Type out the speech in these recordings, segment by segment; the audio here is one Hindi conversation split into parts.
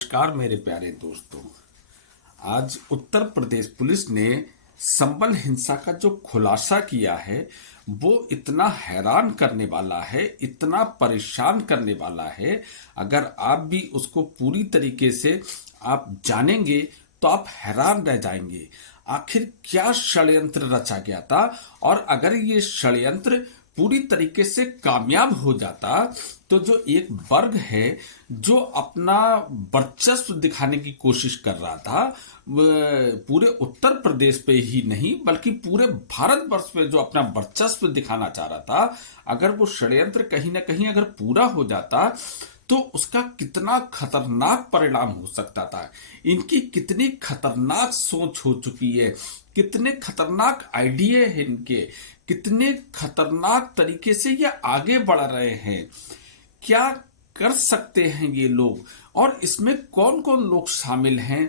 नमस्कार मेरे प्यारे दोस्तों। आज उत्तर प्रदेश पुलिस ने संबल हिंसा का जो खुलासा किया है वो इतना हैरान करने वाला है, इतना परेशान करने वाला है। अगर आप भी उसको पूरी तरीके से आप जानेंगे तो आप हैरान रह जाएंगे। आखिर क्या षड्यंत्र रचा गया था, और अगर ये षड्यंत्र पूरी तरीके से कामयाब हो जाता तो जो एक वर्ग है जो अपना वर्चस्व दिखाने की कोशिश कर रहा था, पूरे उत्तर प्रदेश पे ही नहीं बल्कि पूरे भारतवर्ष में जो अपना वर्चस्व दिखाना चाह रहा था, अगर वो षड्यंत्र कहीं ना कहीं अगर पूरा हो जाता तो उसका कितना खतरनाक परिणाम हो सकता था। इनकी कितनी खतरनाक सोच हो चुकी है, कितने खतरनाक आइडिया है इनके, कितने खतरनाक तरीके से ये आगे बढ़ रहे हैं। क्या कर सकते हैं ये लोग, और इसमें कौन कौन लोग शामिल हैं,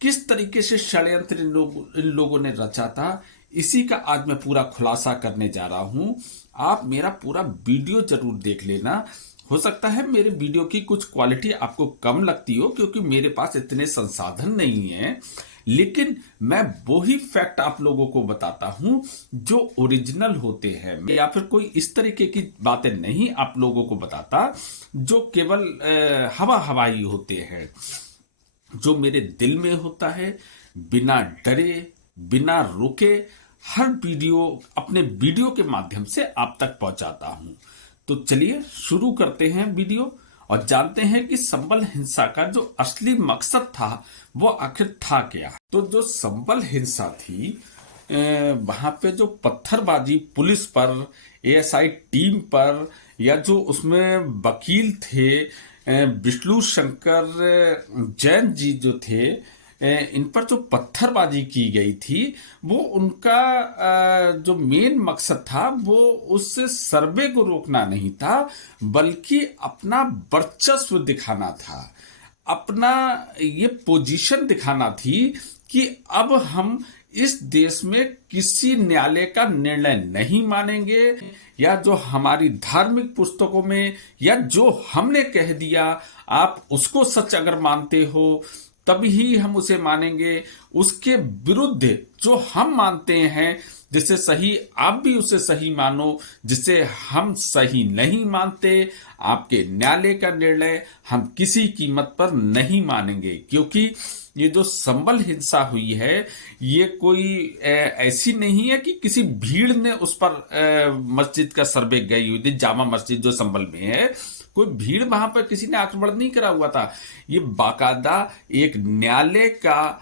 किस तरीके से षड्यंत्र इन लोगों ने रचा था, इसी का आज मैं पूरा खुलासा करने जा रहा हूं। आप मेरा पूरा वीडियो जरूर देख लेना। हो सकता है मेरे वीडियो की कुछ क्वालिटी आपको कम लगती हो क्योंकि मेरे पास इतने संसाधन नहीं है, लेकिन मैं वो ही फैक्ट आप लोगों को बताता हूं जो ओरिजिनल होते हैं, या फिर कोई इस तरीके की बातें नहीं आप लोगों को बताता जो केवल हवा हवाई होते हैं। जो मेरे दिल में होता है, बिना डरे बिना रुके हर वीडियो अपने वीडियो के माध्यम से आप तक पहुंचाता हूं। तो चलिए शुरू करते हैं वीडियो और जानते हैं कि संबल हिंसा का जो असली मकसद था वो आखिर था क्या। तो जो संबल हिंसा थी, वहां पे जो पत्थरबाजी पुलिस पर, एएसआई टीम पर, या जो उसमें वकील थे विष्णु शंकर जैन जी जो थे, इन पर जो पत्थरबाजी की गई थी, वो उनका जो मेन मकसद था वो उस सर्वे को रोकना नहीं था बल्कि अपना वर्चस्व दिखाना था, अपना ये पोजीशन दिखाना थी कि अब हम इस देश में किसी न्यायालय का निर्णय नहीं मानेंगे, या जो हमारी धार्मिक पुस्तकों में या जो हमने कह दिया आप उसको सच अगर मानते हो तभी हम उसे मानेंगे। उसके विरुद्ध जो हम मानते हैं जिसे सही आप भी उसे सही मानो, जिसे हम सही नहीं मानते आपके न्यायालय का निर्णय हम किसी कीमत पर नहीं मानेंगे। क्योंकि ये जो संबल हिंसा हुई है ये कोई ऐसी नहीं है कि किसी भीड़ ने उस पर मस्जिद का सर्वे गई हुई थी। जामा मस्जिद जो संबल में है, कोई भीड़ वहां पर किसी ने आक्रमण नहीं करा हुआ था। ये बाकायदा एक न्यायालय का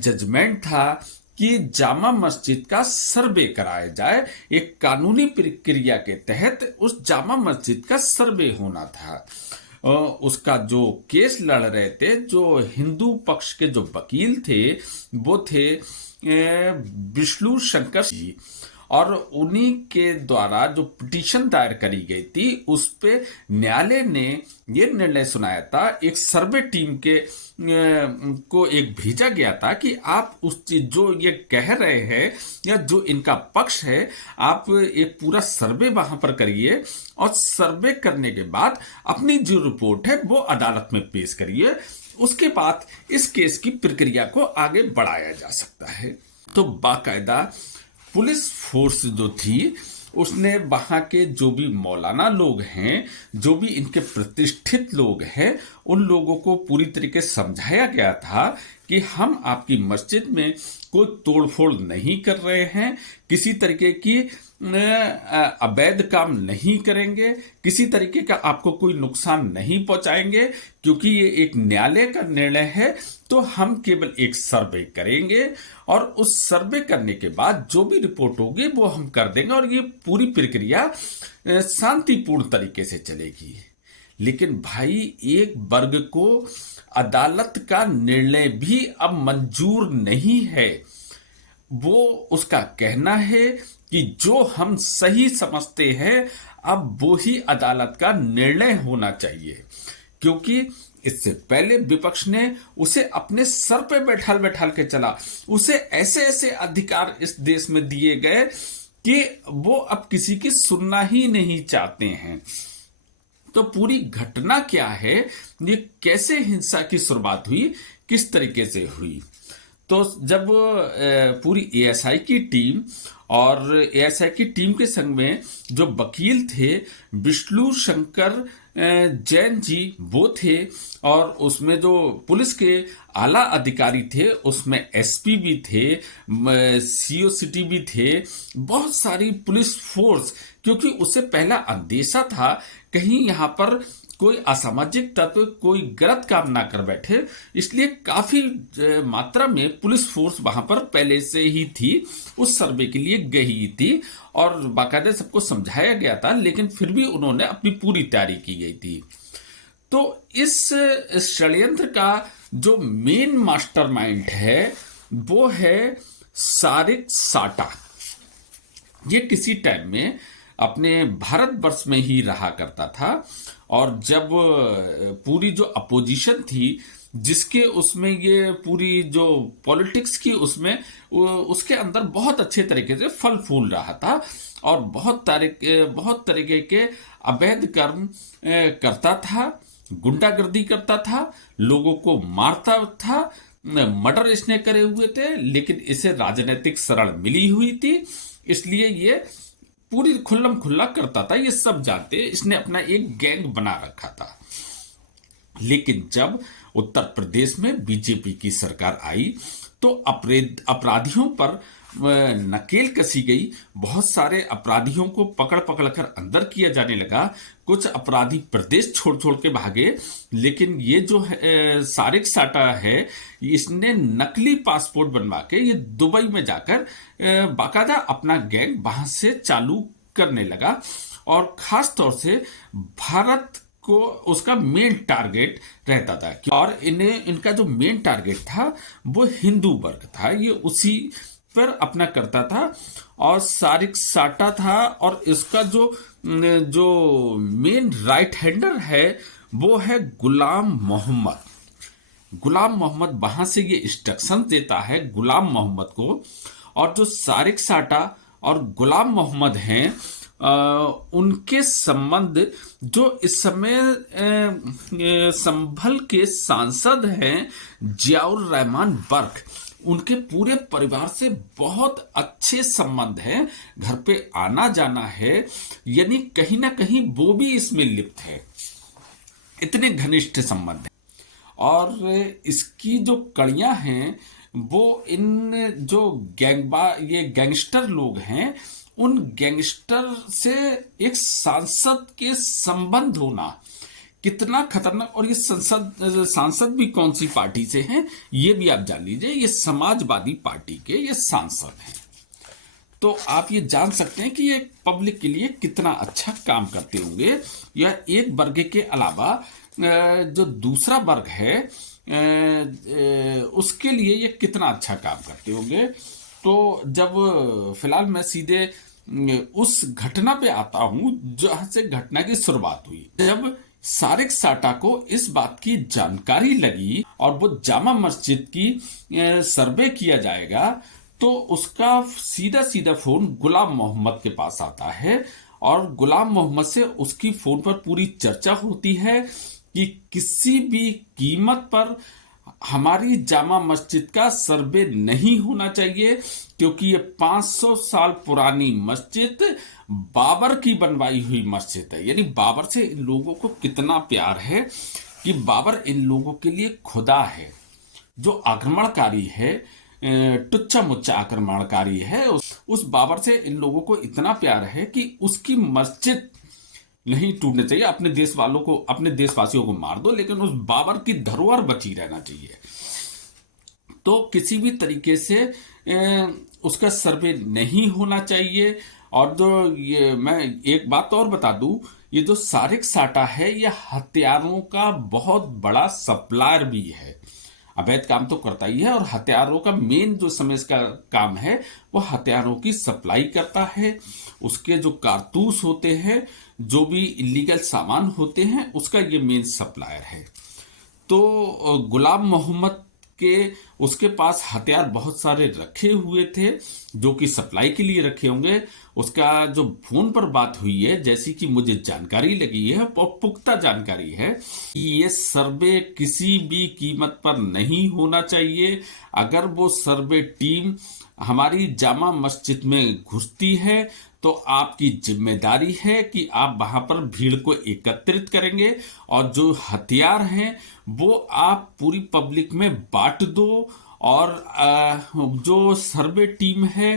जजमेंट था कि जामा मस्जिद का सर्वे कराया जाए। एक कानूनी प्रक्रिया के तहत उस जामा मस्जिद का सर्वे होना था। उसका जो केस लड़ रहे थे, जो हिंदू पक्ष के जो वकील थे वो थे विष्णु शंकर जी, और उन्हीं के द्वारा जो पिटीशन दायर करी गई थी उस पे न्यायालय ने ये निर्णय सुनाया था, एक सर्वे टीम के को एक भेजा गया था कि आप उस चीज जो ये कह रहे हैं या जो इनका पक्ष है, आप एक पूरा सर्वे वहां पर करिए और सर्वे करने के बाद अपनी जो रिपोर्ट है वो अदालत में पेश करिए। उसके बाद इस केस की प्रक्रिया को आगे बढ़ाया जा सकता है। तो बाकायदा पुलिस फोर्स जो थी उसने वहां के जो भी मौलाना लोग हैं, जो भी इनके प्रतिष्ठित लोग हैं, उन लोगों को पूरी तरीके से समझाया गया था कि हम आपकी मस्जिद में कोई तोड़फोड़ नहीं कर रहे हैं, किसी तरीके की अवैध काम नहीं करेंगे, किसी तरीके का आपको कोई नुकसान नहीं पहुंचाएंगे, क्योंकि ये एक न्यायालय का निर्णय है। तो हम केवल एक सर्वे करेंगे और उस सर्वे करने के बाद जो भी रिपोर्ट होगी वो हम कर देंगे और ये पूरी प्रक्रिया शांतिपूर्ण तरीके से चलेगी। लेकिन भाई एक वर्ग को अदालत का निर्णय भी अब मंजूर नहीं है। वो उसका कहना है कि जो हम सही समझते हैं अब वो ही अदालत का निर्णय होना चाहिए, क्योंकि इससे पहले विपक्ष ने उसे अपने सर पे बैठाल बैठाल के चला। उसे ऐसे ऐसे अधिकार इस देश में दिए गए कि वो अब किसी की सुनना ही नहीं चाहते हैं। तो पूरी घटना क्या है, ये कैसे हिंसा की शुरुआत हुई, किस तरीके से हुई। तो जब पूरी एएसआई की टीम और एएसआई की टीम के संग में जो वकील थे विष्णु शंकर जैन जी वो थे, और उसमें जो पुलिस के आला अधिकारी थे उसमें एसपी भी थे, सीओ सिटी भी थे, बहुत सारी पुलिस फोर्स, क्योंकि उससे पहला अंदेशा था कहीं यहाँ पर कोई असामाजिक तत्व कोई गलत काम ना कर बैठे, इसलिए काफी मात्रा में पुलिस फोर्स वहां पर पहले से ही थी, उस सर्वे के लिए गई थी और बाकायदा सबको समझाया गया था, लेकिन फिर भी उन्होंने अपनी पूरी तैयारी की गई थी। तो इस षड्यंत्र का जो मेन मास्टरमाइंड है वो है सारिक साटा। ये किसी टाइम में अपने भारतवर्ष में ही रहा करता था, और जब पूरी जो अपोजिशन थी जिसके उसमें ये पूरी जो पॉलिटिक्स की उसमें उसके अंदर बहुत अच्छे तरीके से फल फूल रहा था, और बहुत तरीके के अवैध कर्म करता था, गुंडागर्दी करता था, लोगों को मारता था, मर्डर इसने करे हुए थे, लेकिन इसे राजनीतिक शरण मिली हुई थी, इसलिए ये पूरी खुल्लम खुल्ला करता था, ये सब जानते, इसने अपना एक गैंग बना रखा था। लेकिन जब उत्तर प्रदेश में बीजेपी की सरकार आई तो अपराधियों पर नकेल कसी गई, बहुत सारे अपराधियों को पकड़ पकड़ कर अंदर किया जाने लगा, कुछ अपराधी प्रदेश छोड़ छोड़ के भागे, लेकिन ये जो सारिक साटा है इसने नकली पासपोर्ट बनवा के ये दुबई में जाकर बाकायदा अपना गैंग वहां से चालू करने लगा, और खास तौर से भारत को उसका मेन टारगेट रहता था, और इनका जो मेन टारगेट था वो हिंदू वर्ग था, ये उसी पर अपना करता था। और सारिक साटा था, और इसका जो मेन राइट हैंडर है वो है गुलाम मोहम्मद। गुलाम मोहम्मद वहां से ये इंस्ट्रक्शन देता है गुलाम मोहम्मद को, और जो सारिक साटा और गुलाम मोहम्मद हैं उनके संबंध जो इस समय संभल के सांसद हैं जियाउर रहमान बर्क, उनके पूरे परिवार से बहुत अच्छे संबंध हैं, घर पे आना जाना है, यानी कहीं ना कहीं वो भी इसमें लिप्त है, इतने घनिष्ठ संबंध हैं। और इसकी जो कड़ियां हैं वो इन जो ये गैंगस्टर लोग हैं, उन गैंगस्टर से एक सांसद के संबंध होना कितना खतरनाक। और ये सांसद भी कौन सी पार्टी से हैं ये भी आप जान लीजिए, ये समाजवादी पार्टी के ये सांसद हैं। तो आप ये जान सकते हैं कि ये पब्लिक के लिए कितना अच्छा काम करते होंगे, या एक वर्ग के अलावा जो दूसरा वर्ग है उसके लिए ये कितना अच्छा काम करते होंगे। तो जब फिलहाल मैं सीधे उस घटना पे आता हूं जहां से घटना की शुरुआत हुई। जब सारिक साटा को इस बात की जानकारी लगी और वो जामा मस्जिद की सर्वे किया जाएगा, तो उसका सीधा सीधा फोन गुलाम मोहम्मद के पास आता है, और गुलाम मोहम्मद से उसकी फोन पर पूरी चर्चा होती है कि किसी भी कीमत पर हमारी जामा मस्जिद का सर्वे नहीं होना चाहिए, क्योंकि ये 500 साल पुरानी मस्जिद बाबर की बनवाई हुई मस्जिद है। यानी बाबर से इन लोगों को कितना प्यार है कि बाबर इन लोगों के लिए खुदा है, जो आक्रमणकारी है, टुच्चा मुच्चा आक्रमणकारी है, उस बाबर से इन लोगों को इतना प्यार है कि उसकी मस्जिद नहीं टूटनी चाहिए। अपने देश वालों को, अपने देशवासियों को मार दो, लेकिन उस बाबर की धरोहर बची रहना चाहिए। तो किसी भी तरीके से उसका सर्वे नहीं होना चाहिए। और जो ये मैं एक बात और बता दूं, ये जो सारिक साटा है ये हथियारों का बहुत बड़ा सप्लायर भी है। अवैध काम तो करता ही है, और हथियारों का मेन जो समय इसका काम है वो हथियारों की सप्लाई करता है। उसके जो कारतूस होते हैं, जो भी इलीगल सामान होते हैं, उसका ये मेन सप्लायर है। तो गुलाम मोहम्मद के उसके पास हथियार बहुत सारे रखे हुए थे जो कि सप्लाई के लिए रखे होंगे। उसका जो फोन पर बात हुई है, जैसी कि मुझे जानकारी लगी है, पुख्ता जानकारी है कि ये सर्वे किसी भी कीमत पर नहीं होना चाहिए। अगर वो सर्वे टीम हमारी जामा मस्जिद में घुसती है तो आपकी जिम्मेदारी है कि आप वहां पर भीड़ को एकत्रित करेंगे और जो हथियार हैं वो आप पूरी पब्लिक में बांट दो और जो सर्वे टीम है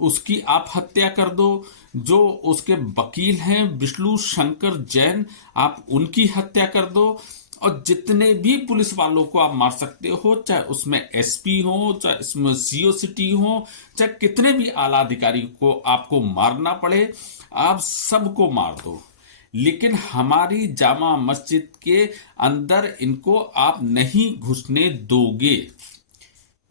उसकी आप हत्या कर दो। जो उसके वकील हैं विष्णु शंकर जैन, आप उनकी हत्या कर दो। और जितने भी पुलिस वालों को आप मार सकते हो, चाहे उसमें एसपी हो, चाहे इसमें सीओ सिटी हो, चाहे कितने भी आला अधिकारी को आपको मारना पड़े, आप सबको मार दो, लेकिन हमारी जामा मस्जिद के अंदर इनको आप नहीं घुसने दोगे।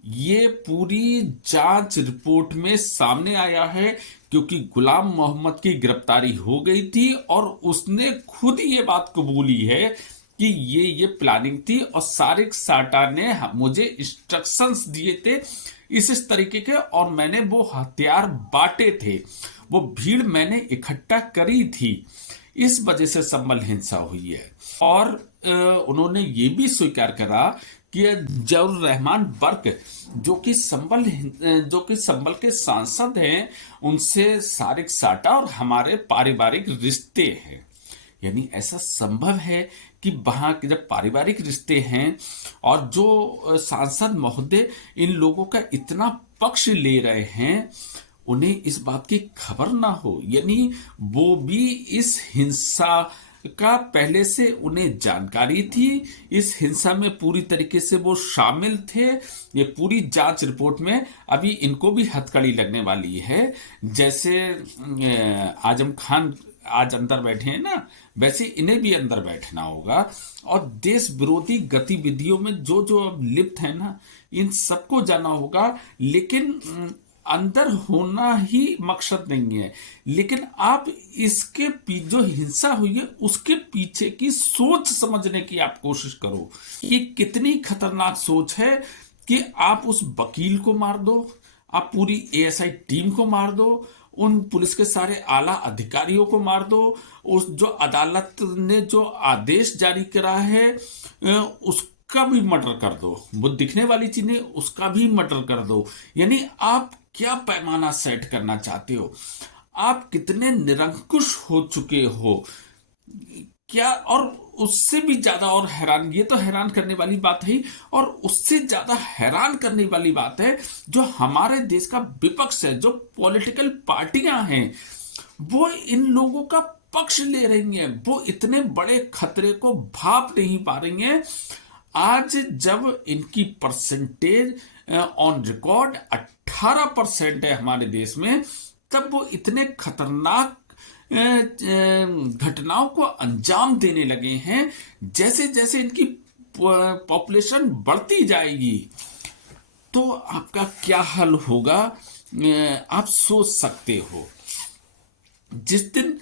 ये पूरी जांच रिपोर्ट में सामने आया है, क्योंकि गुलाम मोहम्मद की गिरफ्तारी हो गई थी और उसने खुद ये बात कबूली है कि ये प्लानिंग थी और सारिक साटा ने मुझे इंस्ट्रक्शंस दिए थे इस तरीके के, और मैंने वो हथियार बांटे थे, वो भीड़ मैंने इकट्ठा करी थी, इस वजह से संभल हिंसा हुई है। और उन्होंने ये भी स्वीकार करा कि जौहर रहमान बर्क जो कि संभल के सांसद हैं, उनसे सारिक साटा और हमारे पारिवारिक रिश्ते हैं। यानी ऐसा संभव है कि वहां के जब पारिवारिक रिश्ते हैं और जो सांसद महोदय इन लोगों का इतना पक्ष ले रहे हैं, उन्हें इस बात की खबर ना हो, यानी वो भी इस हिंसा का पहले से उन्हें जानकारी थी, इस हिंसा में पूरी तरीके से वो शामिल थे। ये पूरी जांच रिपोर्ट में अभी इनको भी हथकड़ी लगने वाली है। जैसे आजम खान आज अंदर बैठे हैं ना, वैसे इन्हें भी अंदर बैठना होगा और देश विरोधी गतिविधियों में जो जो अब लिप्त है ना, इन सबको जाना होगा। लेकिन अंदर होना ही मकसद नहीं है, लेकिन आप इसके जो हिंसा हुई है उसके पीछे की सोच समझने की आप कोशिश करो कि कितनी खतरनाक सोच है कि आप उस वकील को मार दो, आप पूरी एएसआई टीम को मार दो, उन पुलिस के सारे आला अधिकारियों को मार दो, उस जो अदालत ने जो आदेश जारी करा है उसका भी मर्डर कर दो, वो दिखने वाली चीजें उसका भी मर्डर कर दो। यानी आप क्या पैमाना सेट करना चाहते हो, आप कितने निरंकुश हो चुके हो क्या। और उससे भी ज्यादा और हैरान, ये तो हैरान करने वाली बात है, और उससे ज्यादा हैरान करने वाली बात है जो हमारे देश का विपक्ष है, जो पॉलिटिकल पार्टियां हैं, वो इन लोगों का पक्ष ले रही हैं, वो इतने बड़े खतरे को भाप नहीं पा रही हैं। आज जब इनकी परसेंटेज ऑन रिकॉर्ड 18% है हमारे देश में, तब वो इतने खतरनाक घटनाओं को अंजाम देने लगे हैं। जैसे जैसे इनकी पॉपुलेशन बढ़ती जाएगी तो आपका क्या हाल होगा, आप सोच सकते हो। जिस दिन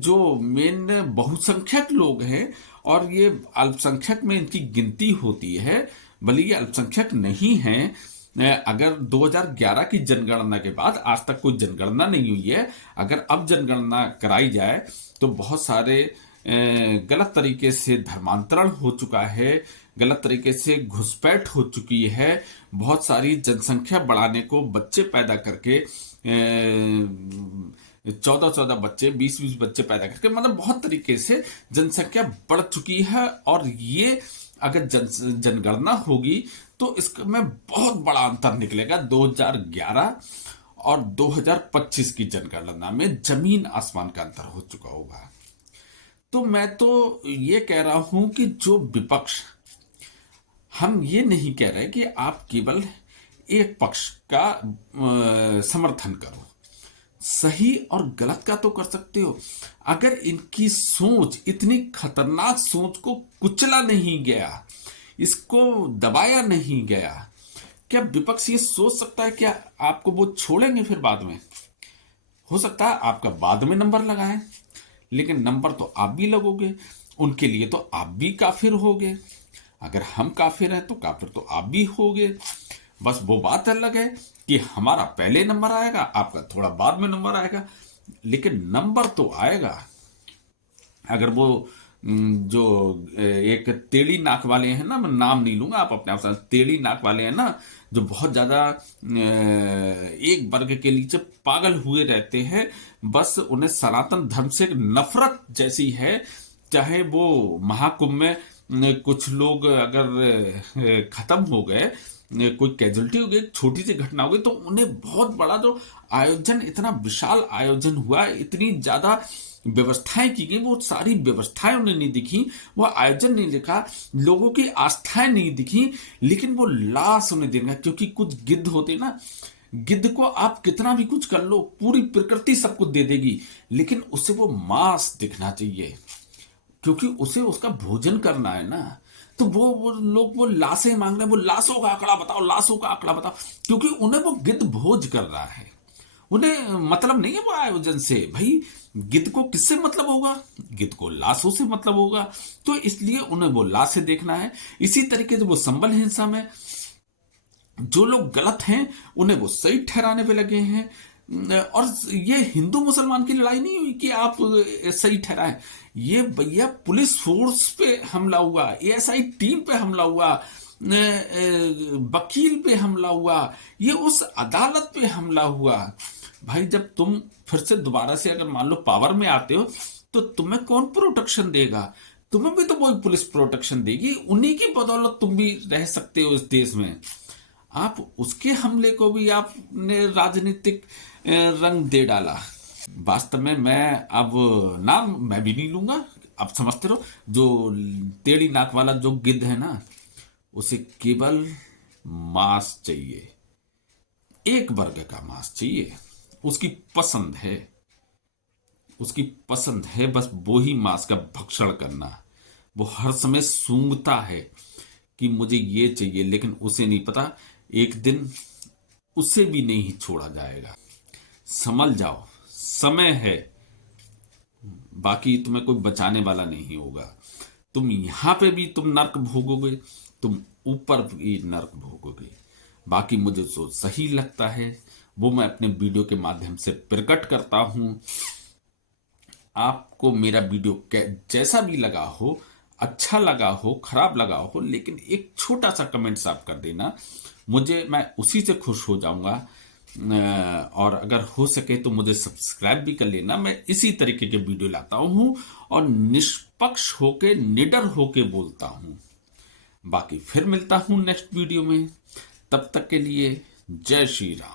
जो मेन बहुसंख्यक लोग हैं और ये अल्पसंख्यक में इनकी गिनती होती है, भले ये अल्पसंख्यक नहीं है, अगर 2011 की जनगणना के बाद आज तक कोई जनगणना नहीं हुई है, अगर अब जनगणना कराई जाए तो बहुत सारे गलत तरीके से धर्मांतरण हो चुका है, गलत तरीके से घुसपैठ हो चुकी है, बहुत सारी जनसंख्या बढ़ाने को बच्चे पैदा करके 14 बच्चे 20 बच्चे पैदा करके, मतलब बहुत तरीके से जनसंख्या बढ़ चुकी है। और ये अगर जनगणना होगी तो इसमें बहुत बड़ा अंतर निकलेगा 2011 और 2025 की जनगणना में, जमीन आसमान का अंतर हो चुका होगा। तो मैं तो ये कह रहा हूं कि जो विपक्ष, हम ये नहीं कह रहे कि आप केवल एक पक्ष का समर्थन करो, सही और गलत का तो कर सकते हो। अगर इनकी सोच, इतनी खतरनाक सोच को कुचला नहीं गया, इसको दबाया नहीं गया, क्या विपक्ष ये सोच सकता है क्या आपको वो छोड़ेंगे फिर बाद में? हो सकता है आपका बाद में नंबर लगाएं, लेकिन नंबर तो आप भी लगोगे, उनके लिए तो आप भी काफिर होगे। अगर हम काफिर हैं तो काफिर तो आप भी होगे। बस वो बात अलग है कि हमारा पहले नंबर आएगा, आपका थोड़ा बाद में नंबर आएगा, लेकिन नंबर तो आएगा। अगर वो जो एक टेढ़ी नाक वाले हैं ना, मैं नाम नहीं लूंगा, आप अपने आप से, टेढ़ी नाक वाले हैं ना, जो बहुत ज्यादा एक वर्ग के नीचे पागल हुए रहते हैं, बस उन्हें सनातन धर्म से नफरत जैसी है। चाहे वो महाकुंभ में कुछ लोग अगर खत्म हो गए, कोई कैजुअलिटी हो गई, छोटी सी घटना हो गई, तो उन्हें बहुत बड़ा जो आयोजन, इतना विशाल आयोजन हुआ, इतनी ज्यादा व्यवस्थाएं की गई, वो सारी व्यवस्थाएं उन्हें नहीं दिखी, वो आयोजन नहीं दिखा, लोगों की आस्थाएं नहीं दिखी, लेकिन वो लाश उन्हें देगा। क्योंकि कुछ गिद्ध होते ना, गिद्ध को आप कितना भी कुछ कर लो, पूरी प्रकृति सब कुछ दे देगी, लेकिन उसे वो मांस दिखना चाहिए, क्योंकि उसे उसका भोजन करना है ना। तो वो लोग वो लाशें मांग रहे हैं, वो लाशों का आंकड़ा बताओ, लाशों का आंकड़ा बताओ, क्योंकि उन्हें वो गिद्ध भोज कर रहा है। उन्हें मतलब नहीं है वो आयोजन से। भाई गिद्ध को किससे मतलब होगा? गिद्ध को लाशों से मतलब होगा। तो इसलिए उन्हें वो लाशें देखना है। इसी तरीके से वो संबल हिंसा में जो लोग गलत हैं उन्हें वो सही ठहराने पे लगे हैं। और ये हिंदू मुसलमान की लड़ाई नहीं हुई कि आप सही ठहराएं। ये भैया पुलिस फोर्स पे हमला हुआ, एएसआई टीम पे हमला हुआ, वकील पे हमला हुआ, ये उस अदालत पे हमला हुआ। भाई जब तुम फिर से दोबारा से अगर मान लो पावर में आते हो, तो तुम्हें कौन प्रोटेक्शन देगा? तुम्हें भी तो वही पुलिस प्रोटेक्शन देगी। उन्हीं की बदौलत तुम भी रह सकते हो इस देश में। आप उसके हमले को भी आपने राजनीतिक रंग दे डाला। वास्तव में मैं अब नाम मैं भी नहीं लूंगा, आप समझते रहो। जो टेढ़ी नाक वाला जो गिद्ध है ना, उसे केवल मांस चाहिए, एक वर्ग का मांस चाहिए, उसकी पसंद है, उसकी पसंद है बस वो ही मांस का भक्षण करना। वो हर समय सूंघता है कि मुझे ये चाहिए, लेकिन उसे नहीं पता एक दिन उसे भी नहीं छोड़ा जाएगा। संभल जाओ, समय है, बाकी तुम्हें कोई बचाने वाला नहीं होगा। तुम यहां पे भी तुम नर्क भोगोगे, तुम ऊपर भी नर्क भोगोगे। बाकी मुझे जो सही लगता है वो मैं अपने वीडियो के माध्यम से प्रकट करता हूं। आपको मेरा वीडियो जैसा भी लगा हो, अच्छा लगा हो, खराब लगा हो, लेकिन एक छोटा सा कमेंट आप कर देना, मैं उसी से खुश हो जाऊंगा। और अगर हो सके तो मुझे सब्सक्राइब भी कर लेना। मैं इसी तरीके के वीडियो लाता हूं और निष्पक्ष होके, निडर होके बोलता हूं। बाकी फिर मिलता हूं नेक्स्ट वीडियो में। तब तक के लिए जय श्री राम।